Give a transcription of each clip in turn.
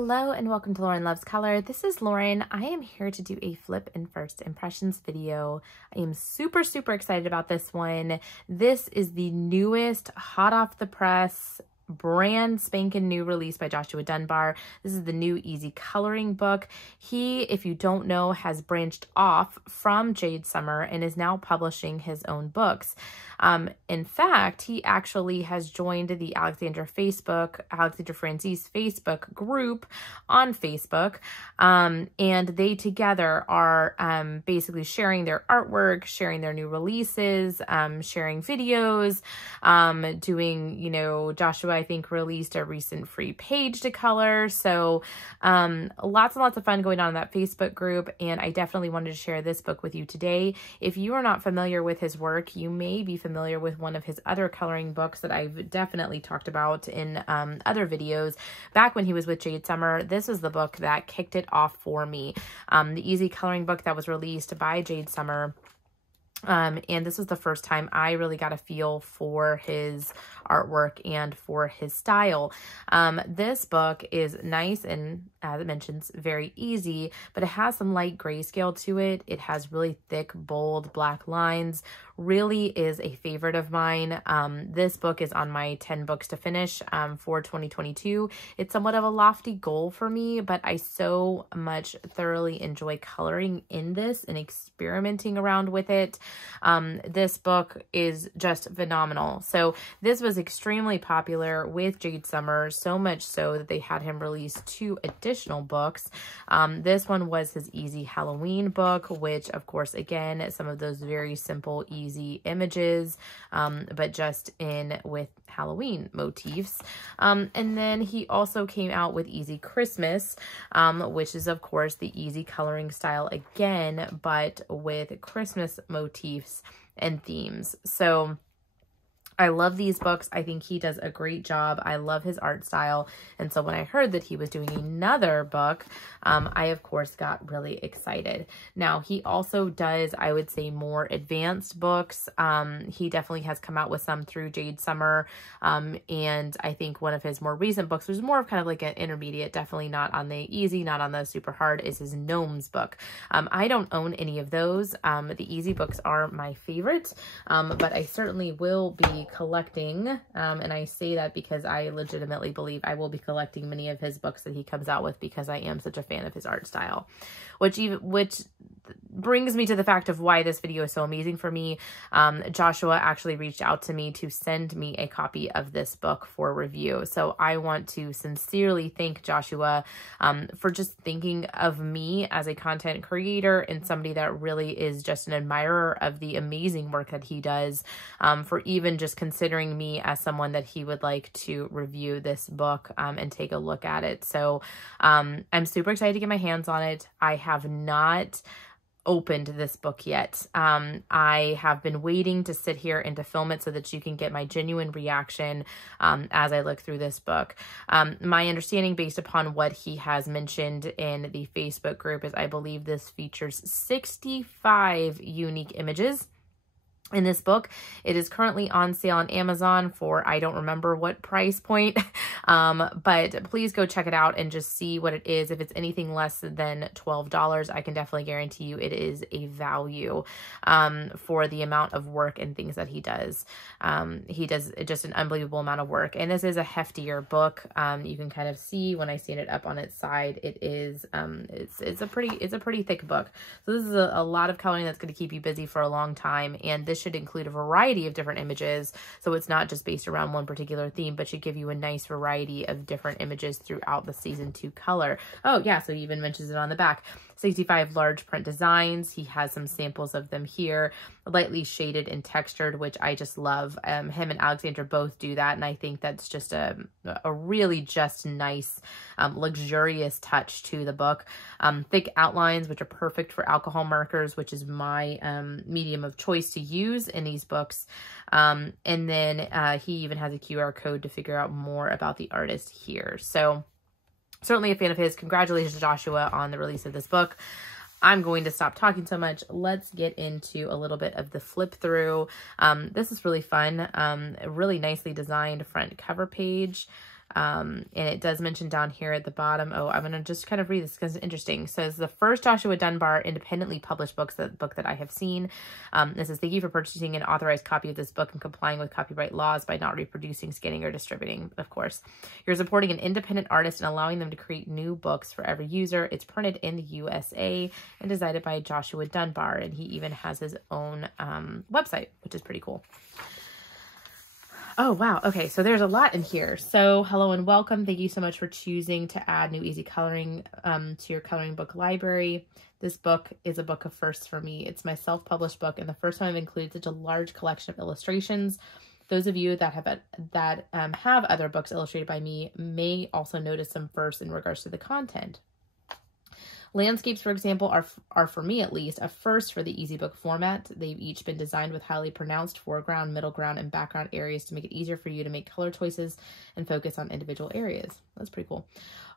Hello and welcome to Lauren Loves Color. This is Lauren. I am here to do a flip and first impressions video. I am super excited about this one. This is the newest, hot off the press, brand spanking new release by Joshua Dunbar. This is the new easy coloring book. He, if you don't know, has branched off from Jade Summer and is now publishing his own books. In fact, he actually has joined the Alexandra Franzese Facebook group on Facebook, and they together are basically sharing their artwork, sharing their new releases, sharing videos, doing, you know, Joshua, I think, released a recent free page to color. So lots and lots of fun going on in that Facebook group, and I definitely wanted to share this book with you today. If you are not familiar with his work, you may be familiar with one of his other coloring books that I've definitely talked about in other videos. Back when he was with Jade Summer, this was the book that kicked it off for me. The easy coloring book that was released by Jade Summer. And this was the first time I really got a feel for his artwork and for his style. This book is nice and, as it mentions, very easy, but it has some light grayscale to it. It has really thick, bold black lines. Really is a favorite of mine. This book is on my 10 books to finish for 2022. It's somewhat of a lofty goal for me, but I so much thoroughly enjoy coloring in this and experimenting around with it. This book is just phenomenal. So this was extremely popular with Jade Summer, so much so that they had him release 2 additional books. This one was his Easy Halloween book, which of course, again, some of those very simple, easy images, but just in with Halloween motifs. And then he also came out with Easy Christmas, which is of course the easy coloring style again, but with Christmas motifs and themes. So I love these books. I think he does a great job. I love his art style. And so when I heard that he was doing another book, I, of course, got really excited. Now, he also does, I would say, more advanced books. He definitely has come out with some through Jade Summer. And I think one of his more recent books was more of kind of like an intermediate, definitely not on the easy, not on the super hard, is his Gnomes book. I don't own any of those. The easy books are my favorite, but I certainly will be collecting, and I say that because I legitimately believe I will be collecting many of his books that he comes out with because I am such a fan of his art style, which brings me to the fact of why this video is so amazing for me. Joshua actually reached out to me to send me a copy of this book for review. So I want to sincerely thank Joshua for just thinking of me as a content creator and somebody that really is just an admirer of the amazing work that he does, for even just considering me as someone that he would like to review this book and take a look at it. So I'm super excited to get my hands on it. I have not opened this book yet. I have been waiting to sit here and to film it so that you can get my genuine reaction as I look through this book. My understanding, based upon what he has mentioned in the Facebook group, is I believe this features 65 unique images in this book. It is currently on sale on Amazon for, I don't remember what price point, but please go check it out and just see what it is. If it's anything less than $12, I can definitely guarantee you it is a value for the amount of work and things that he does. He does just an unbelievable amount of work, and this is a heftier book. You can kind of see when I stand it up on its side, it is it's a pretty thick book. So this is a lot of coloring that's going to keep you busy for a long time, and this should include a variety of different images, so it's not just based around one particular theme, but should give you a nice variety of different images throughout the season 2 color. Oh yeah, so he even mentions it on the back. 65 large print designs. He has some samples of them here, lightly shaded and textured, which I just love. Him and Alexandra both do that, and I think that's just a really just nice, luxurious touch to the book. Thick outlines, which are perfect for alcohol markers, which is my medium of choice to use in these books. And then he even has a QR code to figure out more about the artist here. So certainly a fan of his. Congratulations to Joshua on the release of this book. I'm going to stop talking so much. Let's get into a little bit of the flip through. This is really fun. A really nicely designed front cover page. And it does mention down here at the bottom, oh, I'm going to just kind of read this because it's interesting. It says, the first Joshua Dunbar independently published book that I have seen. This says, thank you for purchasing an authorized copy of this book and complying with copyright laws by not reproducing, scanning, or distributing, of course. You're supporting an independent artist and allowing them to create new books for every user. It's printed in the USA and designed by Joshua Dunbar. And he even has his own website, which is pretty cool. Oh, wow. Okay, so there's a lot in here. So hello and welcome. Thank you so much for choosing to add new easy coloring to your coloring book library. This book is a book of firsts for me. It's my self-published book, and the first time I've included such a large collection of illustrations. Those of you that have other books illustrated by me may also notice some firsts in regards to the content. Landscapes, for example, are for me at least a first for the easy book format. They've each been designed with highly pronounced foreground, middle ground, and background areas to make it easier for you to make color choices and focus on individual areas. That's pretty cool.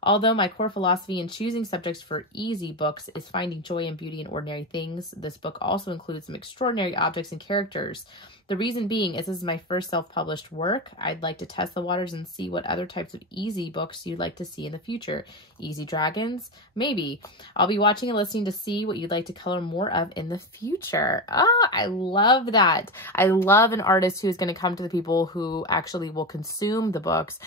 Although my core philosophy in choosing subjects for easy books is finding joy and beauty in ordinary things, this book also includes some extraordinary objects and characters. The reason being is this is my first self-published work. I'd like to test the waters and see what other types of easy books you'd like to see in the future. Easy dragons? Maybe. I'll be watching and listening to see what you'd like to color more of in the future. Oh, I love that. I love an artist who is going to come to the people who actually will consume the books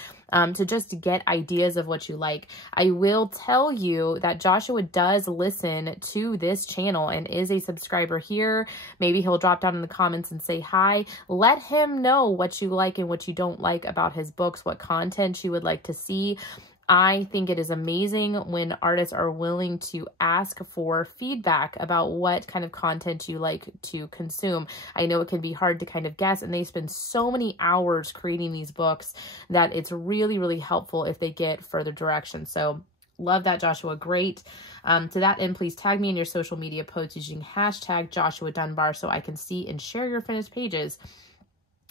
to just get ideas of what you like. I will tell you that Joshua does listen to this channel and is a subscriber here. Maybe he'll drop down in the comments and say hi. Let him know what you like and what you don't like about his books, what content you would like to see. I think it is amazing when artists are willing to ask for feedback about what kind of content you like to consume. I know it can be hard to kind of guess, and they spend so many hours creating these books that it's really, really helpful if they get further direction. So love that, Joshua. Great. To that end, please tag me in your social media posts using hashtag Joshua Dunbar so I can see and share your finished pages.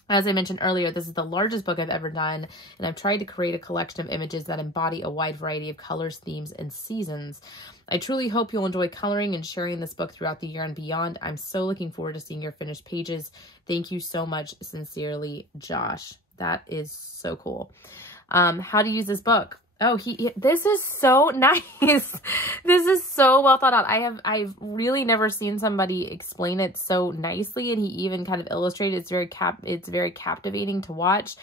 As I mentioned earlier, this is the largest book I've ever done, and I've tried to create a collection of images that embody a wide variety of colors, themes, and seasons. I truly hope you'll enjoy coloring and sharing this book throughout the year and beyond. I'm so looking forward to seeing your finished pages. Thank you so much. Sincerely, Josh. That is so cool. How to use this book. Oh, this is so nice. This is so well thought out. I've really never seen somebody explain it so nicely, and he even kind of illustrated. It's very captivating to watch.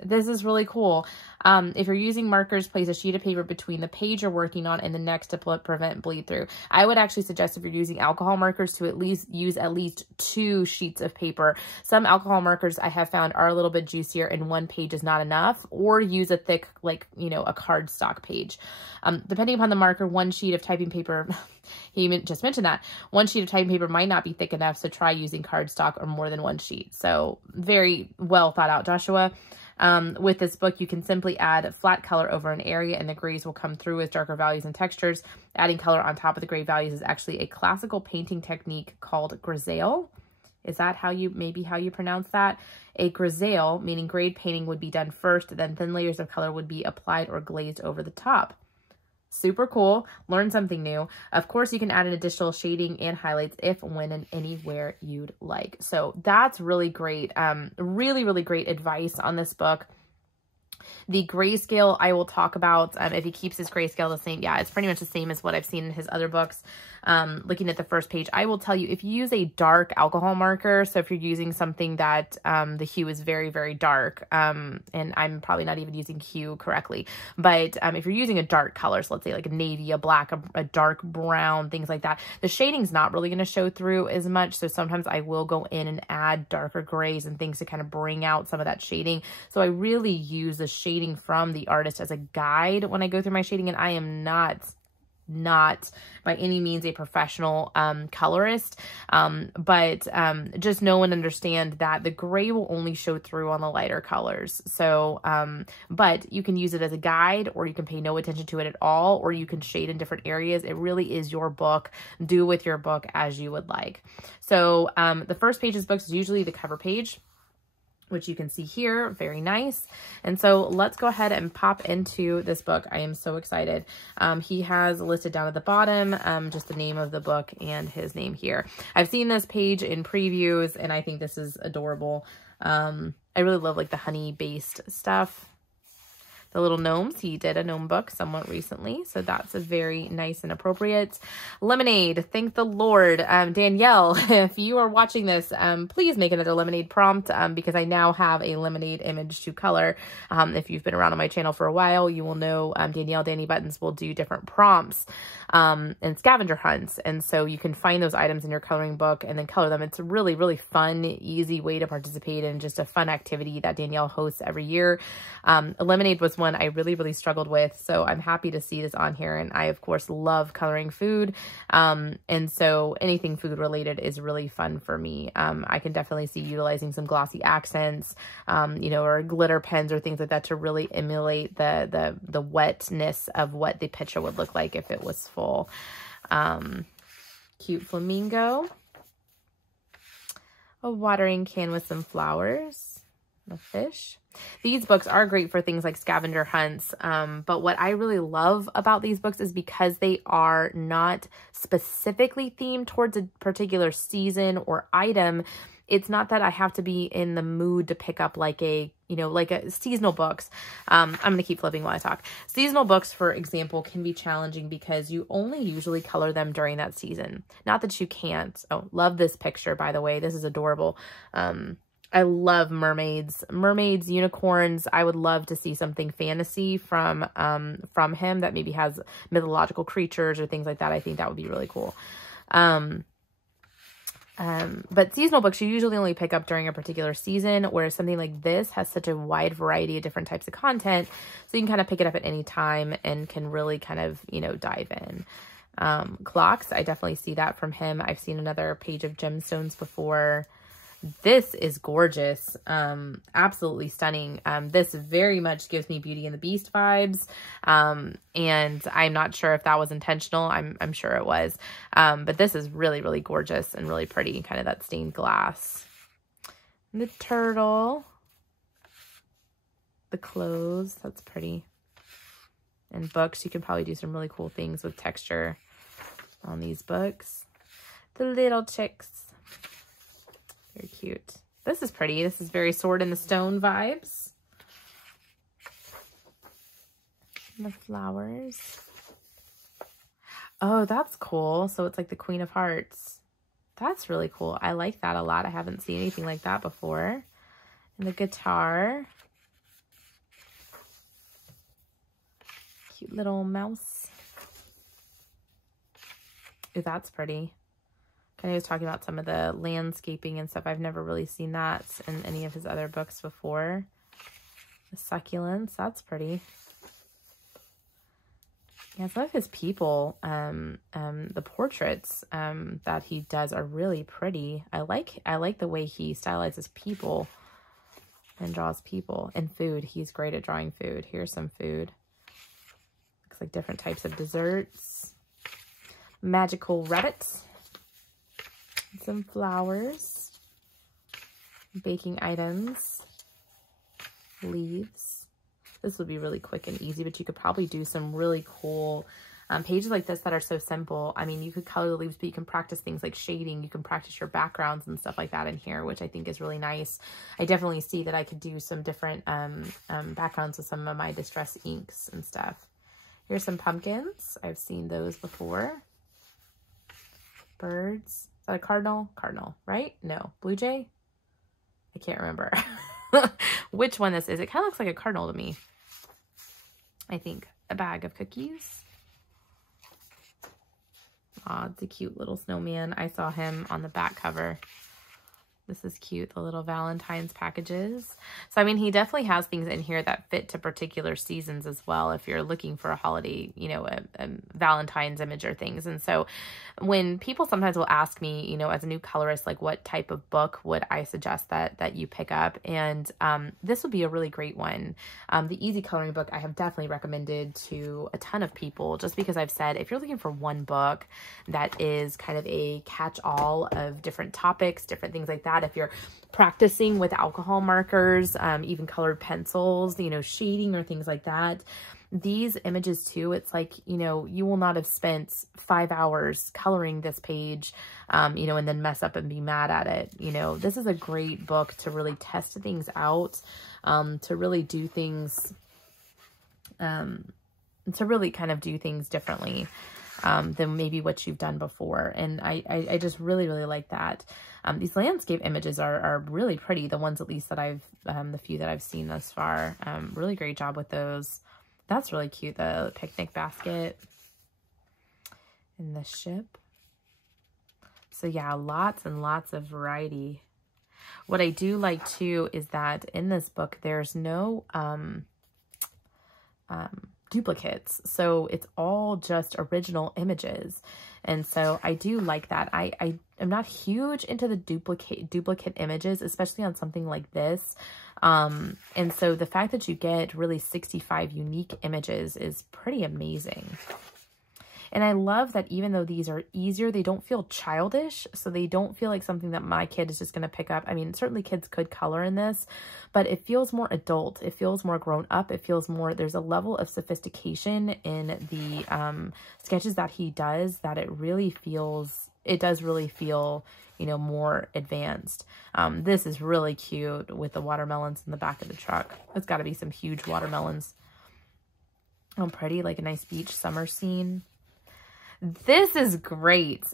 This is really cool. If you're using markers, place a sheet of paper between the page you're working on and the next to prevent bleed through. I would actually suggest, if you're using alcohol markers, to use at least 2 sheets of paper. Some alcohol markers I have found are a little bit juicier and 1 page is not enough, or use a thick, like, a cardstock page. Depending upon the marker, 1 sheet of typing paper, he just mentioned that 1 sheet of typing paper might not be thick enough, so try using cardstock or more than 1 sheet. So very well thought out, Joshua. With this book, you can simply add flat color over an area and the grays will come through as darker values and textures. Adding color on top of the gray values is actually a classical painting technique called grisaille. Is that how you pronounce that? A grisaille, meaning grade painting, would be done first, then thin layers of color would be applied or glazed over the top. Super cool. Learn something new. Of course, you can add an additional shading and highlights if, when, and anywhere you'd like. So that's really great. Really, really great advice on this book. The grayscale I will talk about, if he keeps his grayscale the same. Yeah, it's pretty much the same as what I've seen in his other books. Looking at the first page, I will tell you, if you use a dark alcohol marker, so if you're using something that the hue is very, very dark, and I'm probably not even using hue correctly, but if you're using a dark color, so let's say like a navy, a black, a dark brown, things like that, the shading's not really going to show through as much. So sometimes I will go in and add darker grays and things to kind of bring out some of that shading. So I really use the shading from the artist as a guide when I go through my shading, and I am not by any means a professional colorist, but just know and understand that the gray will only show through on the lighter colors. So but you can use it as a guide, or you can pay no attention to it at all, or you can shade in different areas. It really is your book. Do with your book as you would like. So the first page of this book is usually the cover page, which you can see here. Very nice. And so let's go ahead and pop into this book. I am so excited. He has listed down at the bottom just the name of the book and his name here. I've seen this page in previews, and I think this is adorable. I really love like the honey based stuff. the little gnomes. He did a gnome book somewhat recently, so that's a very nice and appropriate. Lemonade, thank the Lord. Danielle, if you are watching this, please make another lemonade prompt, because I now have a lemonade image to color. If you've been around on my channel for a while, you will know Danielle Danny Buttons will do different prompts and scavenger hunts, and so you can find those items in your coloring book and then color them. It's a really, really fun, easy way to participate in just a fun activity that Danielle hosts every year. Lemonade was one I really, really struggled with, so I'm happy to see this on here. And I, of course, love coloring food, and so anything food related is really fun for me. I can definitely see utilizing some glossy accents, you know, or glitter pens or things like that to really emulate the wetness of what the picture would look like if it was full. Cute flamingo. A watering can with some flowers. A fish. These books are great for things like scavenger hunts, but what I really love about these books is because they are not specifically themed towards a particular season or item. It's not that I have to be in the mood to pick up like a, you know, like a seasonal books. I'm going to keep flipping while I talk. Seasonal books, for example, can be challenging because you only usually color them during that season. Not that you can't. Oh, love this picture, by the way. This is adorable. I love mermaids, unicorns. I would love to see something fantasy from him that maybe has mythological creatures or things like that. I think that would be really cool. But seasonal books you usually only pick up during a particular season, whereas something like this has such a wide variety of different types of content. So you can kind of pick it up at any time and can really kind of, you know, dive in. Clocks, I definitely see that from him. I've seen another page of gemstones before. This is gorgeous. Absolutely stunning. This very much gives me Beauty and the Beast vibes. And I'm not sure if that was intentional. I'm sure it was. But this is really, really gorgeous and really pretty. Kind of that stained glass. And the turtle. The clothes. That's pretty. And books. You can probably do some really cool things with texture on these books. The little chicks. Very cute. This is pretty. This is very Sword in the Stone vibes. And the flowers. Oh, that's cool. So it's like the Queen of Hearts. That's really cool. I like that a lot. I haven't seen anything like that before. And the guitar. Cute little mouse. Ooh, that's pretty. He was talking about some of the landscaping and stuff. I've never really seen that in any of his other books before. The succulents, that's pretty. Yeah, some of his people, the portraits that he does are really pretty. I like the way he stylizes people and draws people. And food, he's great at drawing food. Here's some food. Looks like different types of desserts. Magical rabbits. Some flowers, baking items, leaves. This would be really quick and easy, but you could probably do some really cool pages like this that are so simple. I mean, you could color the leaves, but you can practice things like shading. You can practice your backgrounds and stuff like that in here, which I think is really nice. I definitely see that I could do some different backgrounds with some of my distress inks and stuff. Here's some pumpkins. I've seen those before. Birds. Is that a cardinal? Cardinal, right? No. Blue jay? I can't remember which one this is. It kind of looks like a cardinal to me. I think. A bag of cookies. Aw, it's a cute little snowman. I saw him on the back cover. This is cute, the little Valentine's packages. So, I mean, he definitely has things in here that fit to particular seasons as well. If you're looking for a holiday, you know, a Valentine's image or things. And so when people sometimes will ask me, you know, as a new colorist, like what type of book would I suggest that you pick up? And this would be a really great one. The Easy Coloring book I have definitely recommended to a ton of people, just because I've said, if you're looking for one book that is kind of a catch-all of different topics, different things like that, if you're practicing with alcohol markers, even colored pencils, you know, shading or things like that, these images too, it's like, you know, you will not have spent 5 hours coloring this page, you know, and then mess up and be mad at it. You know, this is a great book to really test things out, to really do things to really kind of do things differently than maybe what you've done before. And I just really, really like that. These landscape images are really pretty. The ones at least that I've, the few that I've seen thus far. Really great job with those. That's really cute. The picnic basket and the ship. So yeah, lots and lots of variety. What I do like too is that in this book, there's no duplicates. So it's all just original images. And so I do like that. I am not huge into the duplicate images, especially on something like this. And so the fact that you get really 65 unique images is pretty amazing. And I love that even though these are easier, they don't feel childish. So they don't feel like something that my kid is just going to pick up. I mean, certainly kids could color in this, but it feels more adult. It feels more grown up. It feels more, there's a level of sophistication in the sketches that he does that it really feels, it does really feel, you know, more advanced. This is really cute with the watermelons in the back of the truck. It's got to be some huge watermelons. Oh, pretty, like a nice beach summer scene. This is great.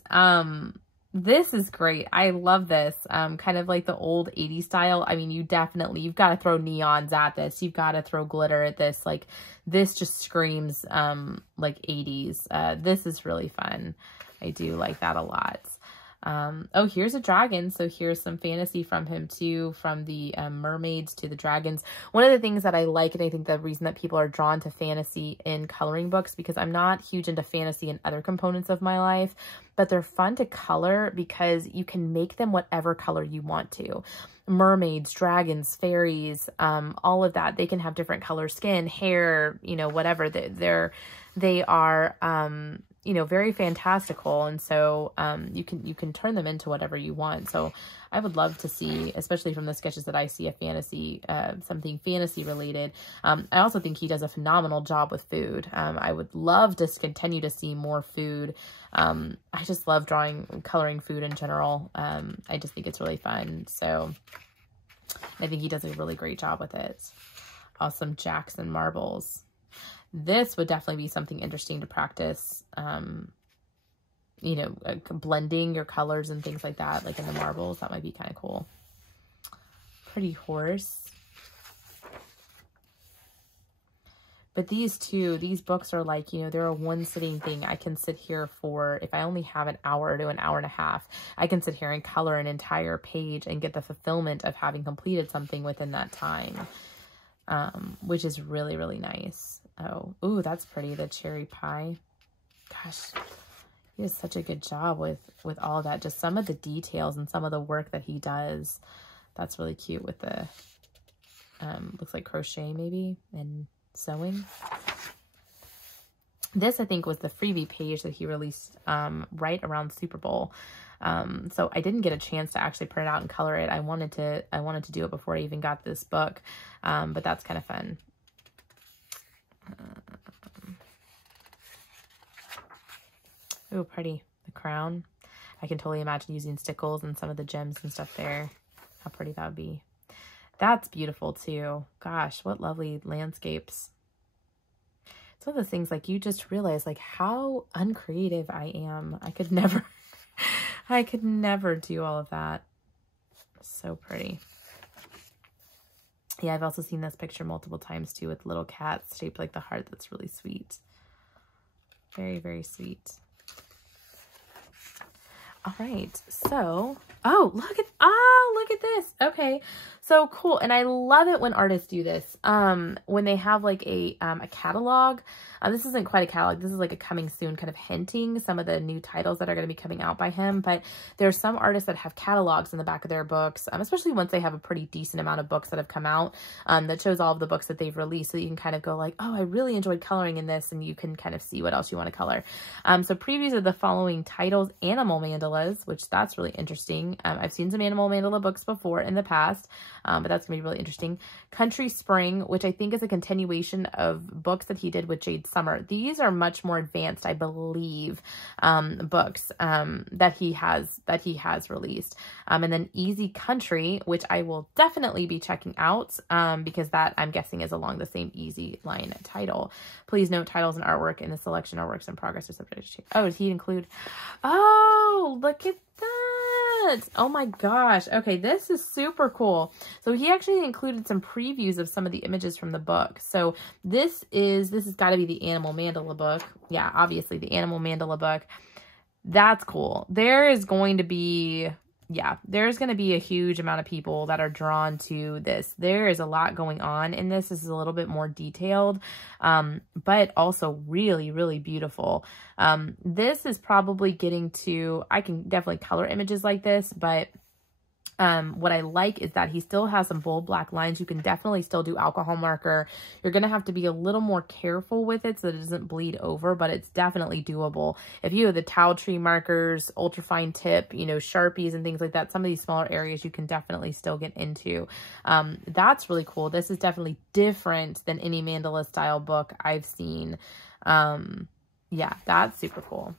This is great. I love this. Kind of like the old 80s style. I mean, you've got to throw neons at this. You've got to throw glitter at this. Like, this just screams, like 80s. This is really fun. I do like that a lot. Oh, here's a dragon. So here's some fantasy from him too, from the mermaids to the dragons. One of the things that I like, and I think the reason that people are drawn to fantasy in coloring books, because I'm not huge into fantasy in other components of my life, but they're fun to color because you can make them whatever color you want to. Mermaids, dragons, fairies, all of that. They can have different color skin, hair, you know, whatever. They are, you know, very fantastical. And so you can turn them into whatever you want. So I would love to see, especially from the sketches that I see, a fantasy, something fantasy related. I also think he does a phenomenal job with food. I would love to continue to see more food. I just love coloring food in general. I just think it's really fun. So I think he does a really great job with it. Awesome Jackson marbles. This would definitely be something interesting to practice, you know, blending your colors and things like that, like in the marbles. That might be kind of cool. Pretty horse. But these books are like, you know, they're a one-sitting thing. I can sit here for, if I only have an hour to an hour and a half, I can sit here and color an entire page and get the fulfillment of having completed something within that time, which is really, really nice. Oh, ooh, that's pretty. The cherry pie. Gosh, he does such a good job with all of that. Just some of the details and some of the work that he does. That's really cute with the, looks like crochet maybe and sewing. This, I think, was the freebie page that he released right around Super Bowl. So I didn't get a chance to actually print it out and color it. I wanted to do it before I even got this book. But that's kind of fun. Oh, pretty. The crown. I can totally imagine using stickles and some of the gems and stuff there. How pretty that would be. That's beautiful too. Gosh, what lovely landscapes. It's one of those things, like, you just realize, like, how uncreative I am. I could never do all of that. So pretty. Yeah, I've also seen this picture multiple times too, with little cats shaped like the heart. That's really sweet. Very, very sweet. All right, so, look at this. Okay, so cool. And I love it when artists do this. When they have like a catalog. This isn't quite a catalog. This is like a coming soon, kind of hinting some of the new titles that are going to be coming out by him. But there's some artists that have catalogs in the back of their books, especially once they have a pretty decent amount of books that have come out, that shows all of the books that they've released. So you can kind of go like, oh, I really enjoyed coloring in this. And you can kind of see what else you want to color. So previews of the following titles: Animal Mandalas, which that's really interesting. I've seen some Animal Mandala books before in the past, but that's going to be really interesting. Country Spring, which I think is a continuation of books that he did with Jade Jade Summer. These are much more advanced, I believe, books that he has released. And then Easy Country, which I will definitely be checking out because that, I'm guessing, is along the same Easy line title. Please note titles and artwork in the selection are works in progress or subject to change. Oh, did he include? Oh, look at that. Oh my gosh. Okay, this is super cool. So he actually included some previews of some of the images from the book. So this has got to be the Animal Mandala book. Yeah, obviously the Animal Mandala book. That's cool. There's going to be a huge amount of people that are drawn to this. There is a lot going on in this. This is a little bit more detailed, but also really, really beautiful. This is probably getting to, I can definitely color images like this, but what I like is that he still has some bold black lines. You can definitely still do alcohol marker. You're going to have to be a little more careful with it so that it doesn't bleed over, but it's definitely doable. If you have the towel tree markers, ultrafine tip, you know, Sharpies and things like that, some of these smaller areas you can definitely still get into. That's really cool. This is definitely different than any Mandala style book I've seen. Yeah, that's super cool.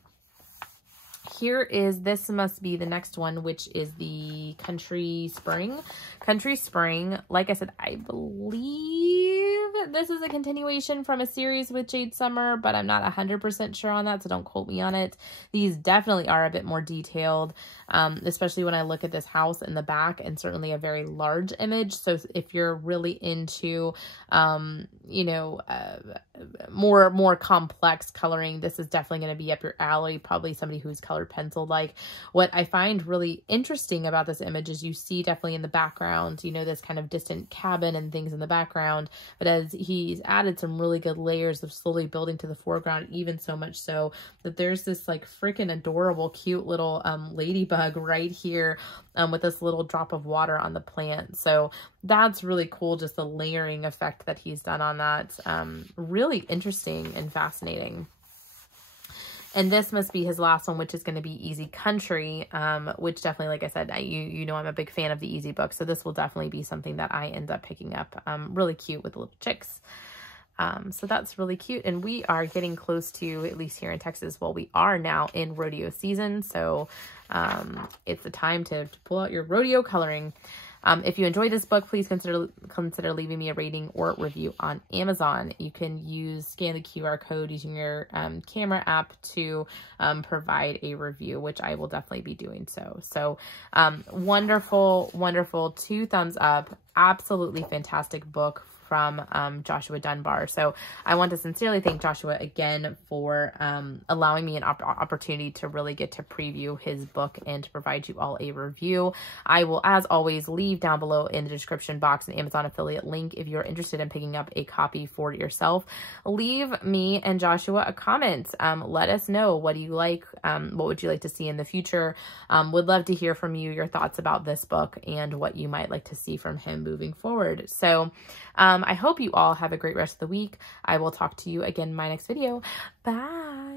This must be the next one, which is the Country Spring. Country Spring, like I said, I believe this is a continuation from a series with Jade Summer, but I'm not 100% sure on that, so don't quote me on it. These definitely are a bit more detailed, especially when I look at this house in the back, and certainly a very large image. So if you're really into, you know, more complex coloring, this is definitely going to be up your alley. Probably somebody who's colored pencil. Like, what I find really interesting about this image is you see definitely in the background, you know, this kind of distant cabin and things in the background, but as he's added some really good layers of slowly building to the foreground, even so much so that there's this like freaking adorable, cute little ladybug right here with this little drop of water on the plant. So that's really cool, just the layering effect that he's done on that. Really interesting and fascinating. And this must be his last one, which is going to be Easy Country, which definitely, like I said, you know I'm a big fan of the Easy book, so this will definitely be something that I end up picking up. Really cute with little chicks. So that's really cute. And we are getting close to, at least here in Texas, well, we are now in rodeo season, so it's the time to pull out your rodeo coloring. If you enjoyed this book, please consider leaving me a rating or review on Amazon. You can scan the QR code using your camera app to provide a review, which I will definitely be doing so. So wonderful, wonderful. 2 thumbs up. Absolutely fantastic book from Joshua Dunbar. So I want to sincerely thank Joshua again for allowing me an opportunity to really get to preview his book and to provide you all a review. I will, as always, leave down below in the description box an Amazon affiliate link if you're interested in picking up a copy for yourself. Leave me and Joshua a comment. Let us know, what do you like? What would you like to see in the future? Would love to hear from you, your thoughts about this book and what you might like to see from him moving forward. So I hope you all have a great rest of the week. I will talk to you again in my next video. Bye.